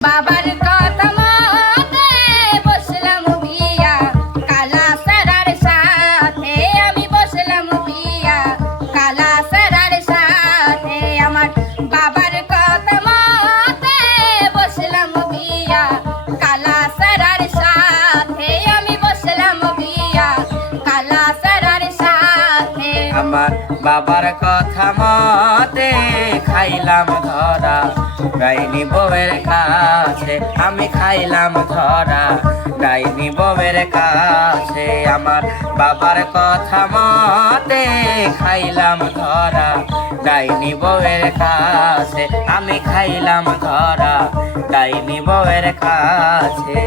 বাবার কথা মতে বসলাম বিয়া কালা সারার সাথে আমি বসলাম বিয়া কালা সারার সাথে আমার বাবার কথা মতে বসলাম বিয়া কালা সারার সাথে আমি বসলাম বিয়া কালা সারার সাথে আমার বাবার কথা মতে খাইলাম ধরা ডাইনি বউয়ের কাছে আমি খাইলাম ধরা ডাইনি বউয়ের কাছে আমার বাবার কথা মতে খাইলাম ধরা ডাইনি বউয়ের কাছে আমি খাইলাম ধরা ডাইনি বউয়ের কাছে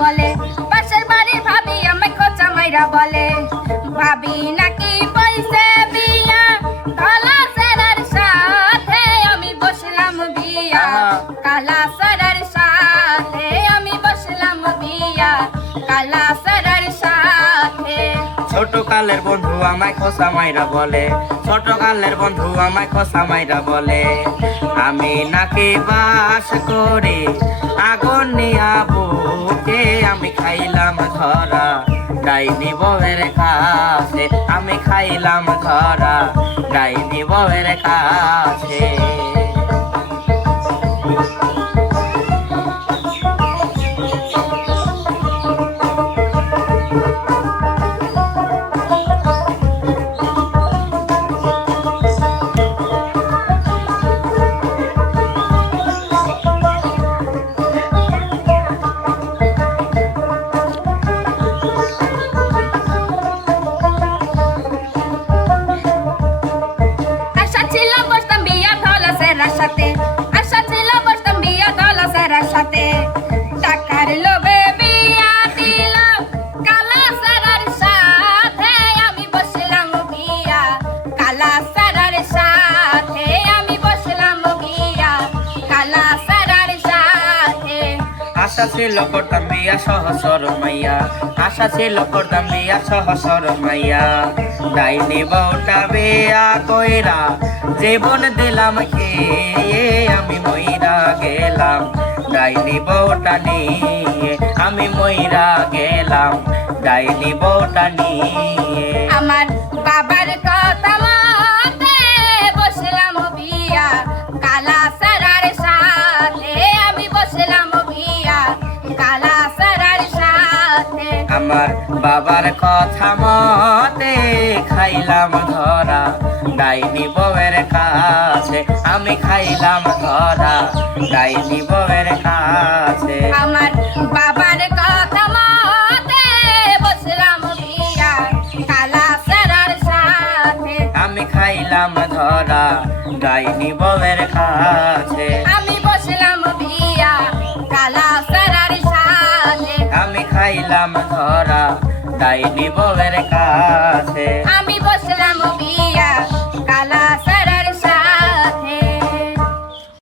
বলে পাশের বাড়ির ভাবি আমায় খোঁচা মাইরা বলে ভাবি নাকি পয়সা বিয়া কালা সারার সাথে আমি বসলাম বিয়া কালা সারার সাথে আমি বসলাম বিয়া কালা সারার সাথে ছোট কালের বন্ধু আমায় খোসা মাইরা বলে ছোট কালের বন্ধু আমায় খোসা মাইরা বলে আমি নাকি বাস করে আগুন নিয়া বুকে আমি খাইলাম ধরা ডাইনি বউয়ের কাছে আমি খাইলাম ধরা ডাইনি বউয়ের কাছে সাথে টাকার লোভে বিয়া দিলাম কালা সারার সাথে আমি বসলাম বিয়া কালা সারার সাথে আমি বসলাম বিয়া কালা সারার সাথে আশা ছিল করতাম বিয়া সহসর মাইয়া আশা ছিল করতাম বিয়া সহসর মাইয়া ডাইনি বউটা বিয়া কইরা জীবন দিলাম খেয়ে আমি মইরা গেলাম ডাইনি বউটা নিয়ে আমি মইরা গেলাম ডাইনি বউটা নিয়ে আমার বাবার কথা মতে বসলাম বিয়া কালা সারার সাথে আমি বসলাম বিয়া কালা সারার সাথে আমার বাবার কথা মতে খাইলাম ধরা ডাইনি বউয়ের কাছে আমি খাইলাম ধরা ডাইনি বউয়ের কাছে আমার বাবার কথা মতে বসলাম বিয়া কালা সারার সাথে আমি খাইলাম ধরা ডাইনি বউয়ের কাছে আমি বসলাম বিয়া কালা সারার সাথে আমি খাইলাম ধরা ডাইনি বউয়ের কাছে আমি বসলাম